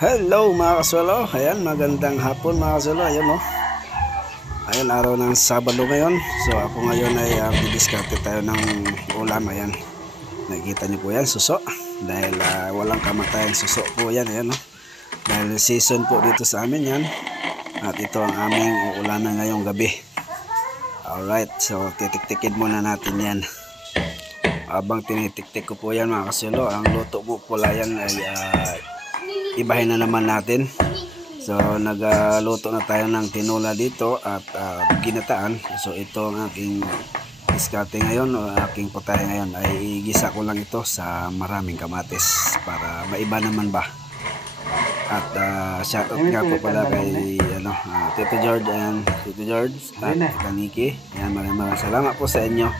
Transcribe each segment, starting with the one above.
Hello mga kasolo, ayan magandang hapon mga kasolo, ayan o. Ayan araw ng Sabado ngayon. So ako ngayon ay didiskarte tayo ng ulam, ayan. Nakikita niyo po yan, suso. Dahil walang kamatayang suso po yan, ayan o. Dahil season po dito sa amin yan. At ito ang aming ulaman ngayong gabi. Alright, so titiktikin muna natin yan. Habang tinitiktik ko po yan mga kasolo, ang luto po pula yan ay ibahin na naman natin. So nagluto na tayo ng tinola dito at ginataan. So ito ang aking diskarte ngayon o aking putahe ngayon, ay igisa ko lang ito sa maraming kamatis para maiba naman ba. At shoutout nga po pala kay Tito George and Tito George at Kaniki. Ayan, maraming salamat po sa inyo.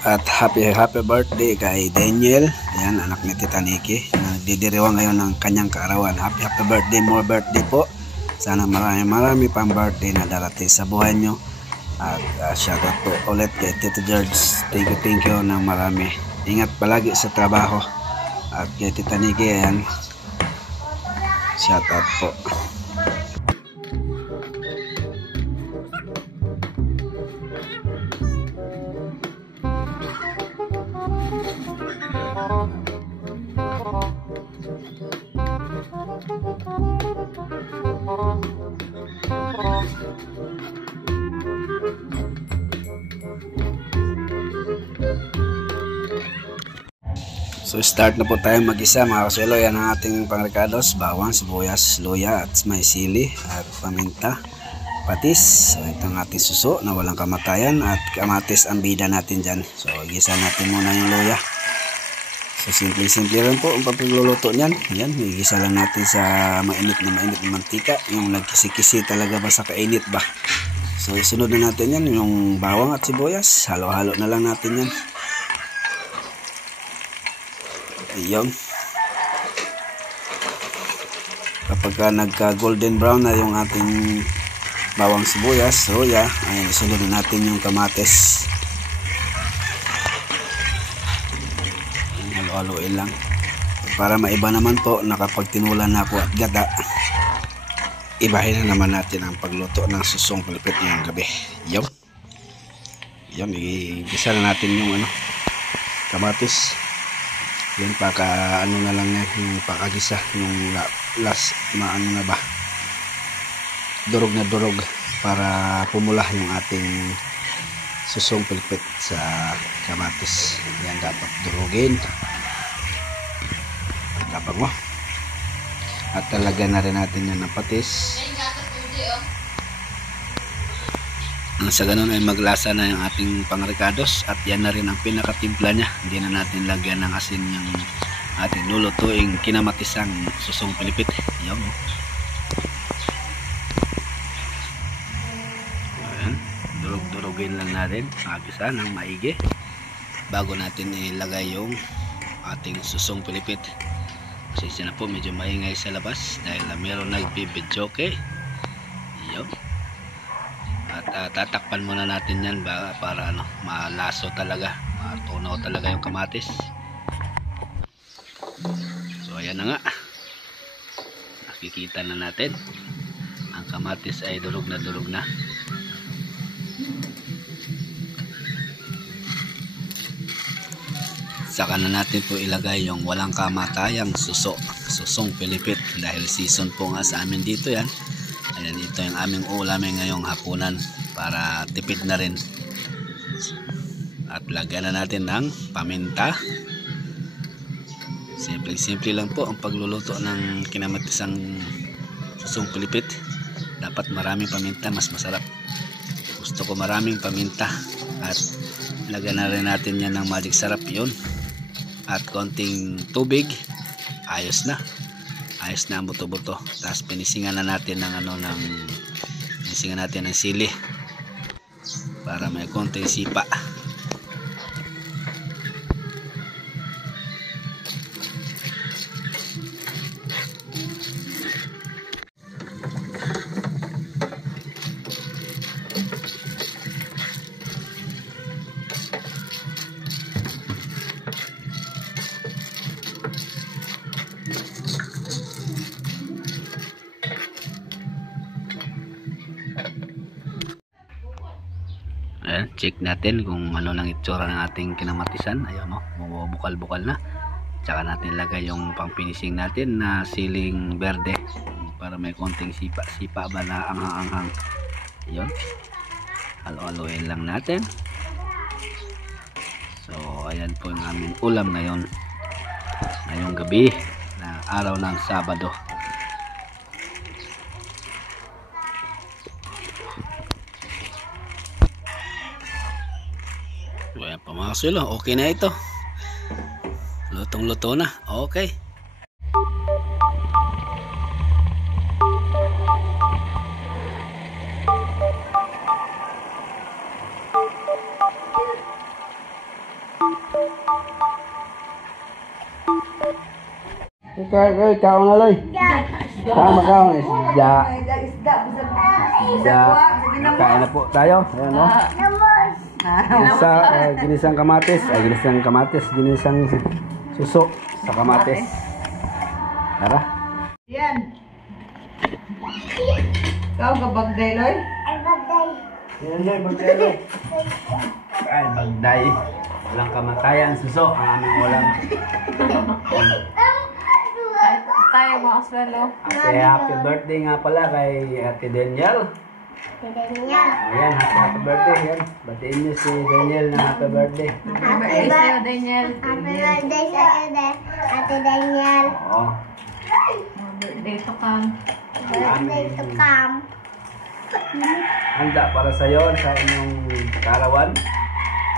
At happy birthday kay Daniel. Ayan, anak ni Tita Nikki. Nagdidiriwang ngayon ng kanyang kaarawan. Happy birthday, more birthday po. Sana marami pang birthday na darating sa buhay nyo. At shoutout po ulit kay Tito George. Thank you ng marami. Ingat palagi sa trabaho. At kay Tita Nikki, ayan, shoutout po. So start na po tayo mag-isa mga kasolo. Yan ang ating pangrecados: bawang, sibuyas, luya at may sili at paminta, patis. So ito ang ating suso na walang kamatayan at kamatis ang bida natin dyan. So igisa natin muna yung luya. So simple rin po ang pagluluto nyan. Yan, igisa lang natin sa mainit na mantika. Yung nagkisi-kisi talaga ba sa kainit ba. So isunod na natin yan yung bawang at sibuyas. Halo-halo na lang natin yan. Ayan. Kapag nagka golden brown na yung ating bawang, sibuyas, soya, ayan, isunod na natin yung kamatis. Halo-haloin lang para maiba naman po na kapag tinulan na po at gata, ibahin na naman natin ang pagluto ng susong palipit ngayong gabi. Yan, igisa na natin yung kamatis. Yan, na lang yan, yung pakagisa, yung last na ba, durog na durog para pumula yung ating susong pilipit sa kamatis. Yan, dapat durugin dapat mo. At talaga na rin natin yan ng patis. Sa ganun ay maglasa na yung ating pangrecados at yan na rin ang pinakatimpla niya. Hindi na natin lagyan ng asin yung ating lulutuing kinamatisang susong pilipit. Ayan, durugin lang natin, agisa ng maigi bago natin ilagay yung ating susong pilipit. Kasi na po, medyo maingay sa labas dahil meron nagbibidyoke. Ayan. At tatakpan muna natin yan para malaso talaga, matunaw talaga yung kamatis. So ayan na nga, nakikita na natin ang kamatis ay durog na saka na natin po ilagay yung walang kamatayang susong pilipit dahil season po nga sa amin dito yan. Ayan, ito yung aming ulamin ngayong hapunan para tipid na rin. At lagyan na natin ng paminta. Simple lang po ang pagluluto ng kinamatisang susong pilipit. Dapat maraming paminta, mas masarap. Gusto ko maraming paminta. At lagyan na rin natin yan ng magic sarap yun. At konting tubig, ayos na ang buto-buto. Tapos pinisingan na natin ng sili para may konting sipa. Ayan, check natin kung ano lang itsura ng ating kinamatisan. Ayun, no, bukal-bukal na. Tsaka natin lagay yung pang finishing natin na siling berde para may konting sipa ba na anghang-anghang. Ayun, halo-haloin lang natin. So ayan po yung aming ulam ngayon, ngayong gabi na araw ng Sabado. Ayan pa mga kasuelo, okay na ito. Lutong-luto na. Okay. Okay, kaon na loy. Tama kaon isda. Kain na po tayo. Ayan o. Ginisang kamatis. Ginisang suso sa kamatis. Tara. Yan. Kau ka bagday, Loy? Yan loy, bagday loy. Ay, bagday. Walang kamatayan, suso. Ang aming ulam. Tayo mga aswelo. Happy birthday nga pala kay Ate Daniel. Ayan, happy birthday. Yan. Batiin niyo si Daniel na happy birthday. Happy birthday sa'yo, Daniel. Happy birthday sa'yo, Ate Daniel. Oo. Birthday to come. Birthday to come. Handa para sa iyo sa inyong karawan.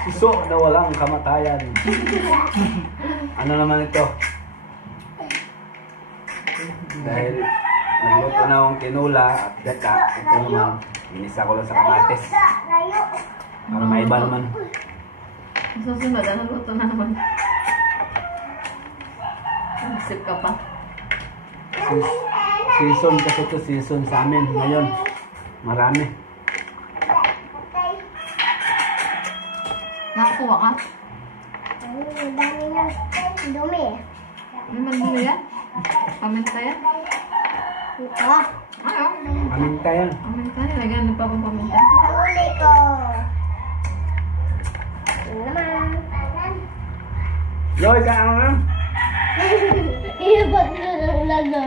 Suso na walang kamatayan. Ano naman ito? Dahil nagluto na akong tinula at gata, ito naman, inisa ko lang sa kamatis. Para maiba naman. Susunod, ano luto na naman? Isip ka pa. Season kasi ito, season sa amin ngayon. Marami. Nakakuha ka? Ang dami na dumi. Ano man mo yan? Paminta yan? Ito. Ano? Paminta yan. Paminta yan. Lagyan ng paminta. Nahuli ko. Ano naman? Loy, ka ano na? Ibat ko ng laga.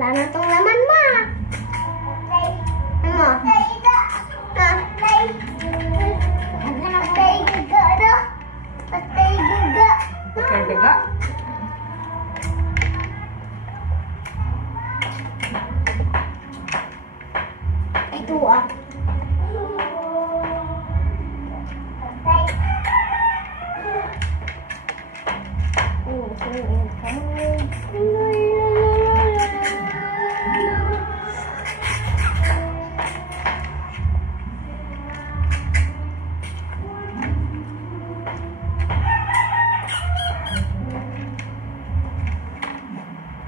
Wala na tong laman, ma. Ano? Patay gaga, ano? Patay gaga. Patay gaga? Ito ah.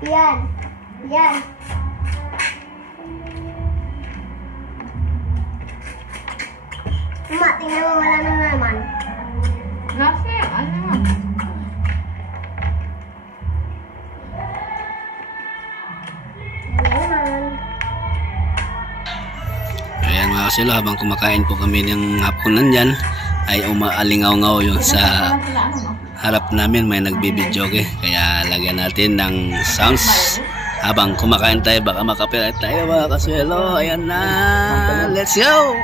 Yan. Yan. Ma, tingnan mo, wala na naman. Nasi, ano naman? Wala naman. Ayan mga kasilo, habang kumakain po kami ng hapunan dyan, ay umaalingaw-ngaw yun sa harap namin, may nagbibidyoke. Kaya lagyan natin ng sounds habang kumakain tayo, baka makapirate tayo mga kasilo. Ayan na, let's go!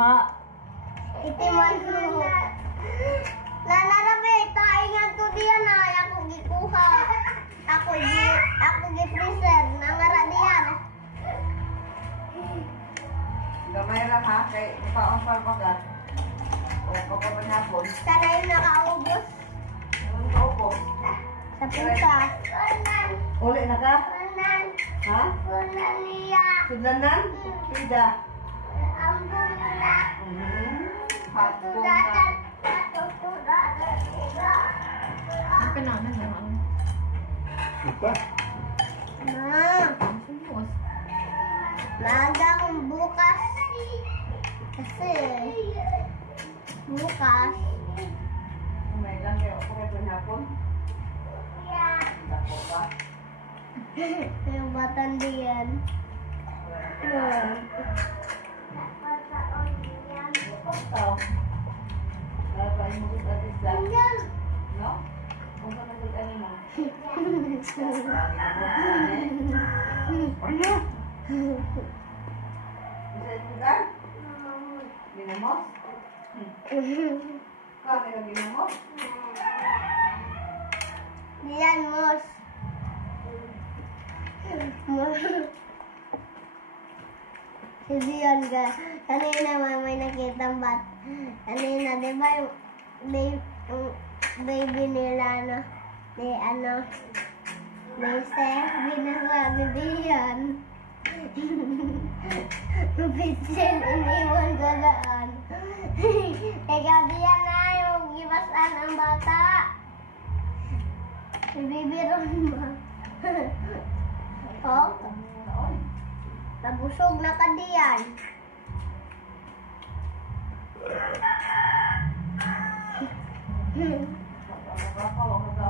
Tama. Itiman mo. Nanarabi, taingan to diyan na. Ako gikuha. Ako gi-freezer. Nangara diyan. Gamay lang ha. Kay paong-paong ka ka. O, pagkaman hapon. Sana yung nakaubos Anong kaupos? sa pizza. Uli na ka? Punan. Ha? Punan niya. Sudlanan? Pida. Ang punan. Hapon ka. Tudatan. Tudatan. Pinanan na lang. Apa? Sumpos. Maaga akong bukas. Kasi bukas. May lang kayo ako kayo hapon. Dako ka. Yung batang diyan. Tao. Dapat mo kita dislang. No? Kung ka nagkita mo. Ano? Bisa juga? Ginamos? Kau ada ginamos? Diyan, Mos. Si Dion ka. Kanina may nakitang bat. Kanina, di ba yung baby nila, no? Ni Seth, binasa ni Dion. Pitsin, iniwan sa daan. Ikaw diyan na yung gibasan ang bata. Si Baby Ronma. Oh, nabusog na ka diyan. Apa-apa, wag ka